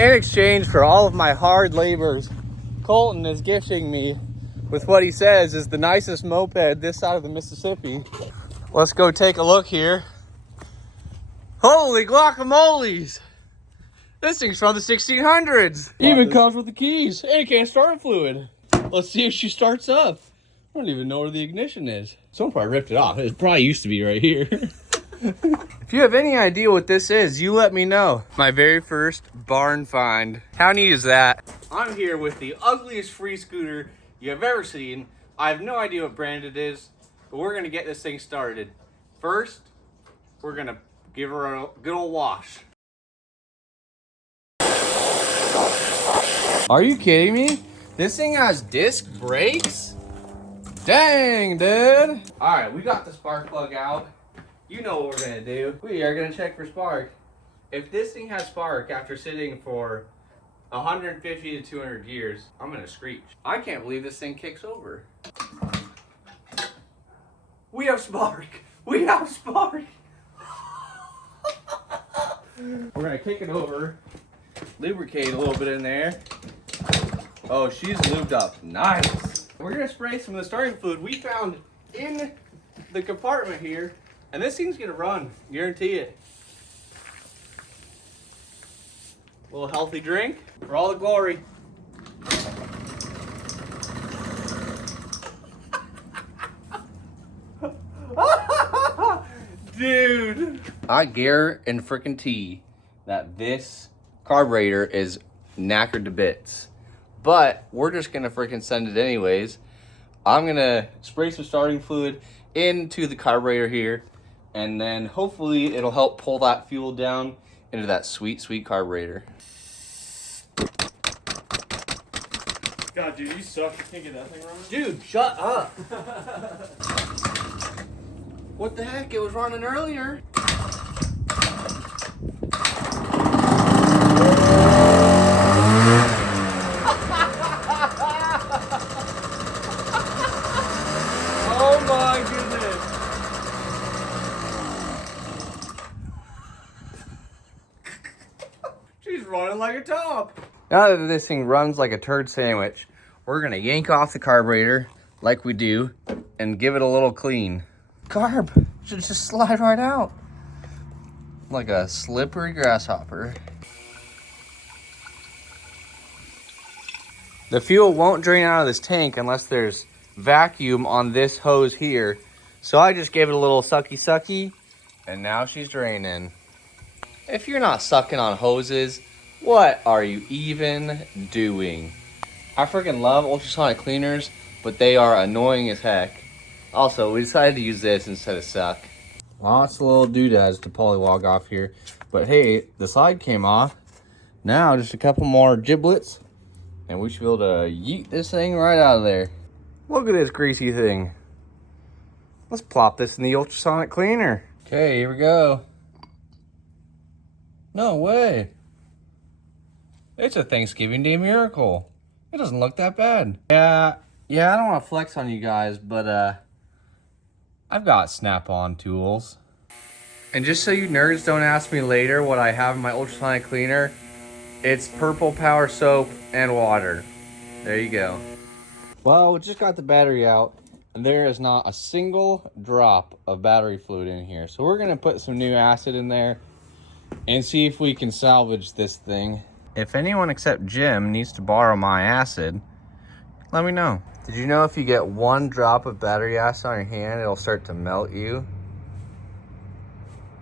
In exchange for all of my hard labors, Colton is gifting me with what he says is the nicest moped this side of the Mississippi. Let's go take a look here. Holy guacamoles! This thing's from the 1600s. Even comes with the keys, and it can't start fluid. Let's see if she starts up. I don't even know where the ignition is. Someone probably ripped it off. It probably used to be right here. If you have any idea what this is, you let me know. My very first barn find. How neat is that? I'm here with the ugliest free scooter you have ever seen. I have no idea what brand it is, but we're gonna get this thing started. First, we're gonna give her a good old wash. Are you kidding me? This thing has disc brakes? Dang, dude. All right, we got the spark plug out. You know what we're gonna do. We are gonna check for spark. If this thing has spark after sitting for 150 to 200 years, I'm gonna screech. I can't believe this thing kicks over. We have spark. We have spark. We're gonna kick it over, lubricate a little bit in there. Oh, she's lubed up. Nice. We're gonna spray some of the starting fluid we found in the compartment here, and this thing's gonna run, guarantee it. A little healthy drink for all the glory. Dude, I guarantee that this carburetor is knackered to bits. But we're just gonna freaking send it anyways. I'm gonna spray some starting fluid into the carburetor here, and then hopefully it'll help pull that fuel down into that sweet, sweet carburetor. God, dude, you suck. You can't get that thing running. Dude, shut up. What the heck? It was running earlier. Oh my goodness. She's running like a top. Now that this thing runs like a turd sandwich, we're gonna yank off the carburetor like we do and give it a little clean. Carb should just slide right out like a slippery grasshopper. The fuel won't drain out of this tank unless there's vacuum on this hose here. So I just gave it a little sucky sucky, and now she's draining. If you're not sucking on hoses, what are you even doing? I freaking love ultrasonic cleaners, but they are annoying as heck. Also, we decided to use this instead of suck. Lots of little doodads to polywog off here. But hey, the slide came off. Now just a couple more giblets, and we should be able to yeet this thing right out of there. Look at this greasy thing. Let's plop this in the ultrasonic cleaner. Okay, here we go. No way. It's a Thanksgiving Day miracle. It doesn't look that bad. Yeah, I don't want to flex on you guys, but I've got snap-on tools. And just so you nerds don't ask me later what I have in my ultrasonic cleaner, it's purple power soap and water. There you go. Well, we just got the battery out, and there is not a single drop of battery fluid in here. So we're gonna put some new acid in there and see if we can salvage this thing. If anyone except Jim needs to borrow my acid, let me know. Did you know if you get one drop of battery acid on your hand, it'll start to melt you?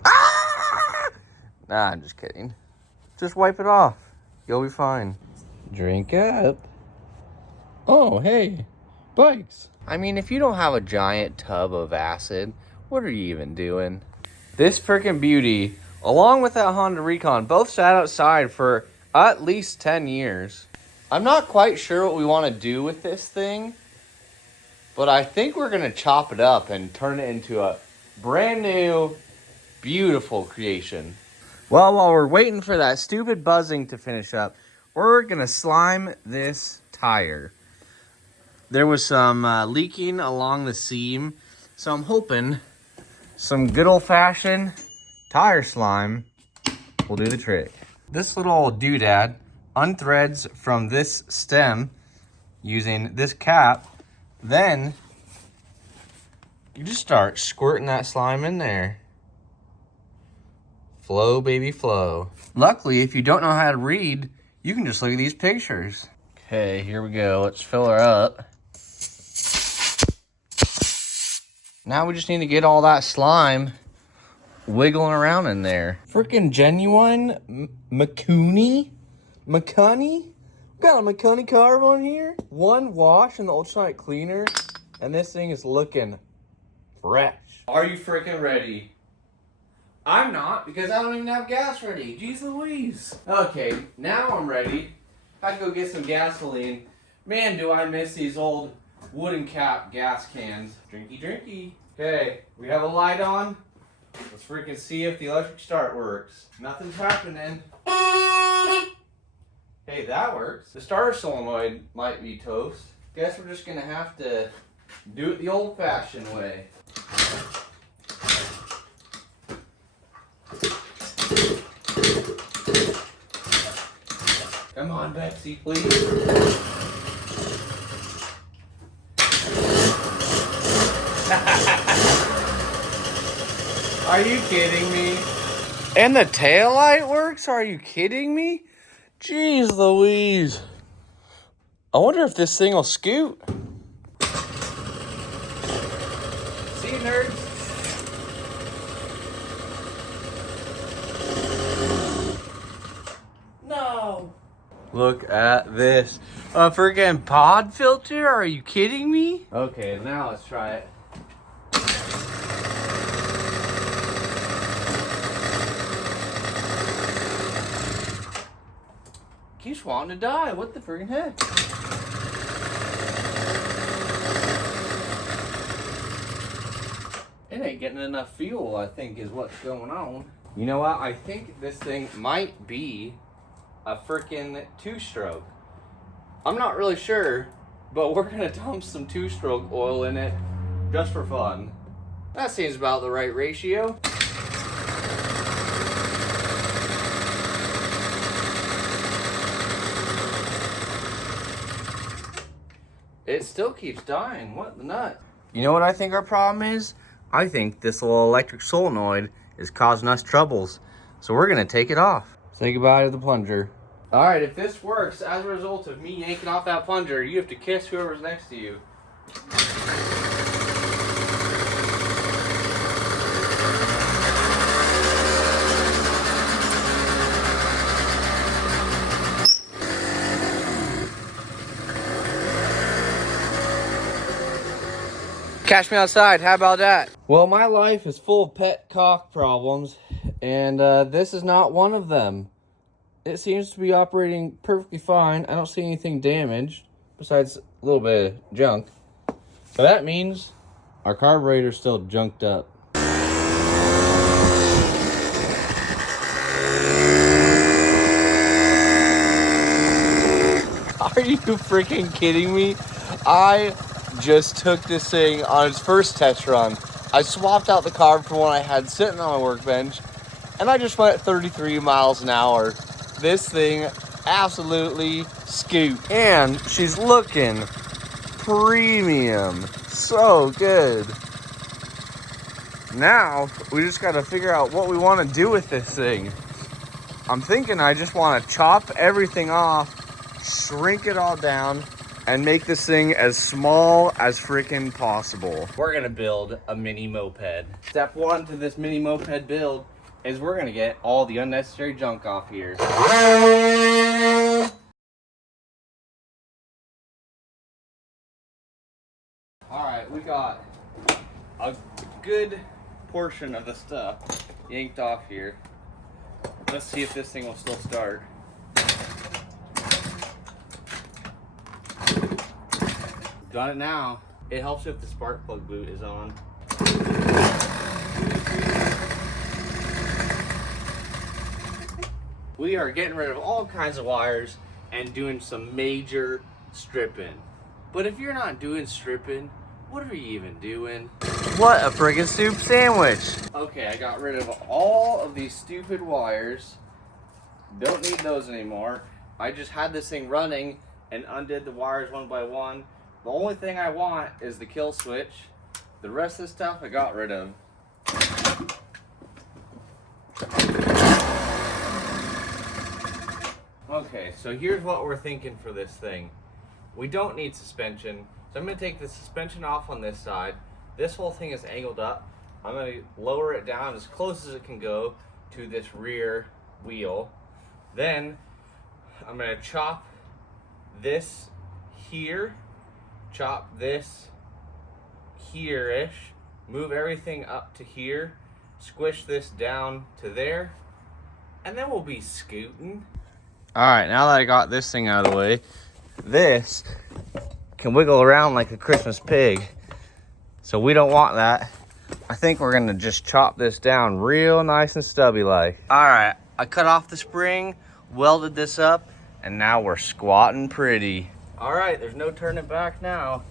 Ah! Nah, I'm just kidding. Just wipe it off. You'll be fine. Drink up. Oh, hey, bikes. I mean, if you don't have a giant tub of acid, what are you even doing? This freaking beauty, along with that Honda Recon, both sat outside for at least 10 years. I'm not quite sure what we want to do with this thing, but I think we're going to chop it up and turn it into a brand new, beautiful creation. Well, while we're waiting for that stupid buzzing to finish up, we're going to slime this tire. There was some leaking along the seam, so I'm hoping some good old-fashioned tire slime will do the trick. This little doodad unthreads from this stem using this cap. Then you just start squirting that slime in there. Flow, baby, flow. Luckily, if you don't know how to read, you can just look at these pictures. Okay, here we go. Let's fill her up. Now we just need to get all that slime wiggling around in there. Freaking genuine McCooney? McCunny? Got a McCunny carb on here. One wash in the ultrasonic cleaner, and this thing is looking fresh. Are you freaking ready? I'm not, because I don't even have gas ready. Jeez Louise. Okay, now I'm ready. I can go get some gasoline. Man, do I miss these old wooden cap gas cans. Drinky, drinky. Okay, we have a light on. Let's freaking see if the electric start works. Nothing's happening. Hey, that works. The starter solenoid might be toast. Guess we're just gonna have to do it the old-fashioned way. Come on, Betsy, please. Are you kidding me? And the tail light works? Are you kidding me? Jeez Louise. I wonder if this thing will scoot. See you, nerds. No. Look at this. A freaking pod filter? Are you kidding me? Okay, now let's try it. Keeps wanting to die. What the freaking heck? It ain't getting enough fuel, I think, is what's going on. You know what? I think this thing might be a freaking two-stroke. I'm not really sure, but we're gonna dump some two-stroke oil in it just for fun. That seems about the right ratio. It still keeps dying. What the nut? You know what I think our problem is? I think this little electric solenoid is causing us troubles. So we're gonna take it off. Say goodbye to the plunger. All right, if this works as a result of me yanking off that plunger, you have to kiss whoever's next to you. Catch me outside, how about that? Well, my life is full of pet cock problems, and this is not one of them. It seems to be operating perfectly fine. I don't see anything damaged, besides a little bit of junk. So that means our carburetor's still junked up. Are you freaking kidding me? I just took this thing on its first test run. I swapped out the carb for one I had sitting on my workbench, and I just went 33 miles an hour. This thing absolutely scoot. And she's looking premium. So good. Now, we just gotta figure out what we wanna do with this thing. I'm thinking I just wanna chop everything off, shrink it all down, and make this thing as small as freaking possible. We're gonna build a mini moped. Step one to this mini moped build is we're gonna get all the unnecessary junk off here. All right, we got a good portion of the stuff yanked off here. Let's see if this thing will still start. Got it now. It helps if the spark plug boot is on. We are getting rid of all kinds of wires and doing some major stripping. But if you're not doing stripping, what are you even doing? What a friggin' soup sandwich. Okay, I got rid of all of these stupid wires. Don't need those anymore. I just had this thing running and undid the wires one by one. The only thing I want is the kill switch. The rest of the stuff I got rid of. Okay, so here's what we're thinking for this thing. We don't need suspension, so I'm going to take the suspension off on this side. This whole thing is angled up. I'm going to lower it down as close as it can go to this rear wheel. Then I'm going to chop this here, chop this here-ish, move everything up to here, squish this down to there, and then we'll be scooting. All right, now that I got this thing out of the way, this can wiggle around like a Christmas pig. So we don't want that. I think we're gonna just chop this down real nice and stubby like. All right, I cut off the spring, welded this up, and now we're squatting pretty. All right, there's no turning back now.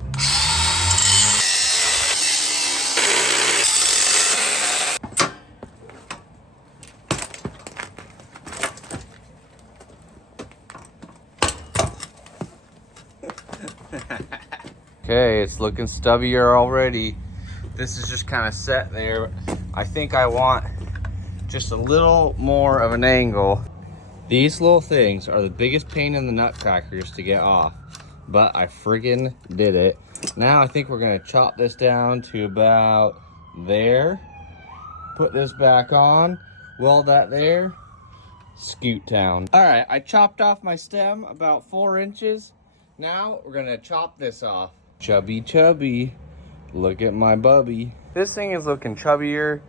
Okay, it's looking stubbier already. This is just kind of set there. I think I want just a little more of an angle. These little things are the biggest pain in the nutcrackers to get off, but I friggin' did it. Now I think we're gonna chop this down to about there. Put this back on, weld that there, scoot down. All right, I chopped off my stem about 4 inches. Now we're gonna chop this off. Chubby, chubby. Look at my bubby. This thing is looking chubbier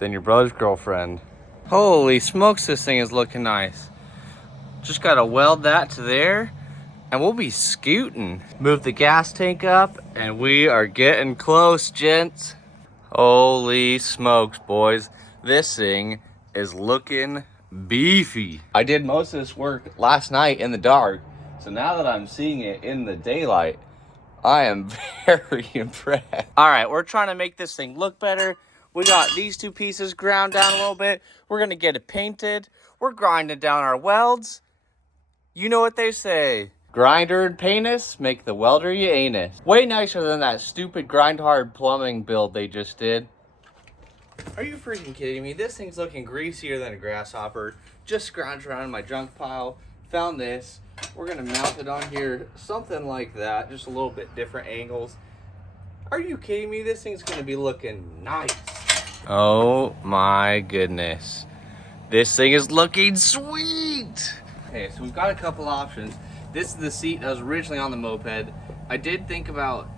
than your brother's girlfriend. Holy smokes, this thing is looking nice. Just gotta weld that to there and we'll be scooting. Move the gas tank up and we are getting close, gents. Holy smokes, boys. This thing is looking beefy. I did most of this work last night in the dark, so now that I'm seeing it in the daylight, I am very impressed. All right, we're trying to make this thing look better. We got these 2 pieces ground down a little bit. We're gonna get it painted. We're grinding down our welds. You know what they say. Grinder and paintus make the welder you anus. Way nicer than that stupid grind hard plumbing build they just did. Are you freaking kidding me? This thing's looking greasier than a grasshopper. Just scrounged around in my junk pile. Found this. We're gonna mount it on here, something like that, just a little bit different angles. Are you kidding me? This thing's gonna be looking nice. Oh my goodness. This thing is looking sweet. Okay, so we've got a couple options. This is the seat that was originally on the moped. I did think about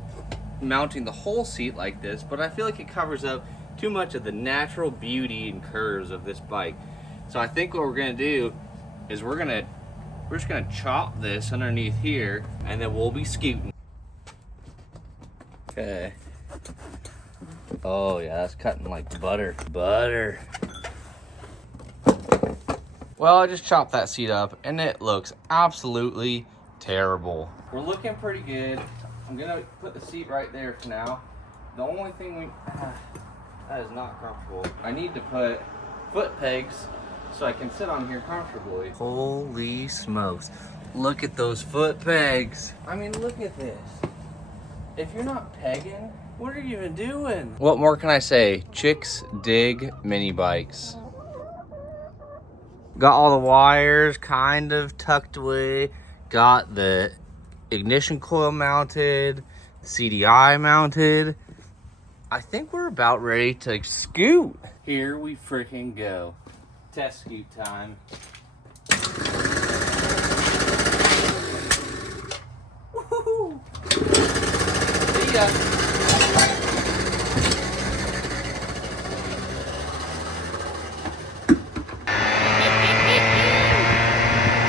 mounting the whole seat like this, but I feel like it covers up too much of the natural beauty and curves of this bike. So I think what we're gonna do is we're just gonna chop this underneath here and then we'll be scooting. Okay. Oh yeah, that's cutting like butter. Butter. Well, I just chopped that seat up and it looks absolutely terrible. We're looking pretty good. I'm gonna put the seat right there for now. The only thing that is not comfortable. I need to put foot pegs so I can sit on here comfortably. Holy smokes. Look at those foot pegs. I mean, look at this. If you're not pegging, what are you even doing? What more can I say? Chicks dig mini bikes. Got all the wires kind of tucked away. Got the ignition coil mounted, CDI mounted. I think we're about ready to scoot. Here we freaking go. Test scoot time. Woohoo! See ya.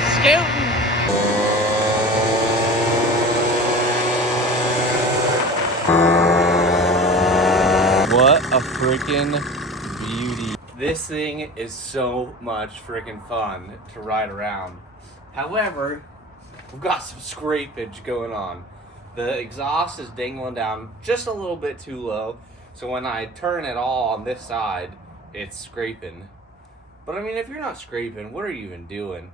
Scooting. What a freaking beauty. This thing is so much freaking fun to ride around. However, we've got some scrapage going on. The exhaust is dangling down just a little bit too low, so when I turn it all on this side, it's scraping. But I mean, if you're not scraping, what are you even doing?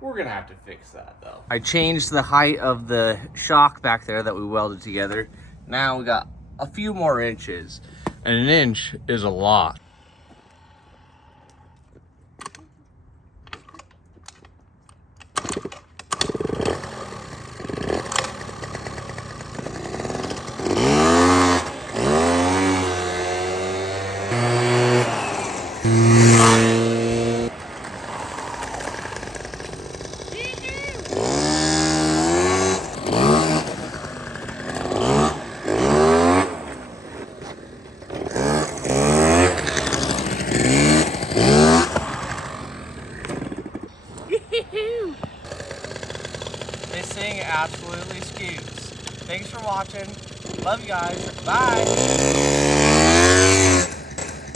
We're gonna have to fix that though. I changed the height of the shock back there that we welded together. Now we got a few more inches. And an inch is a lot. This thing absolutely scoots. Thanks for watching. Love you guys. Bye.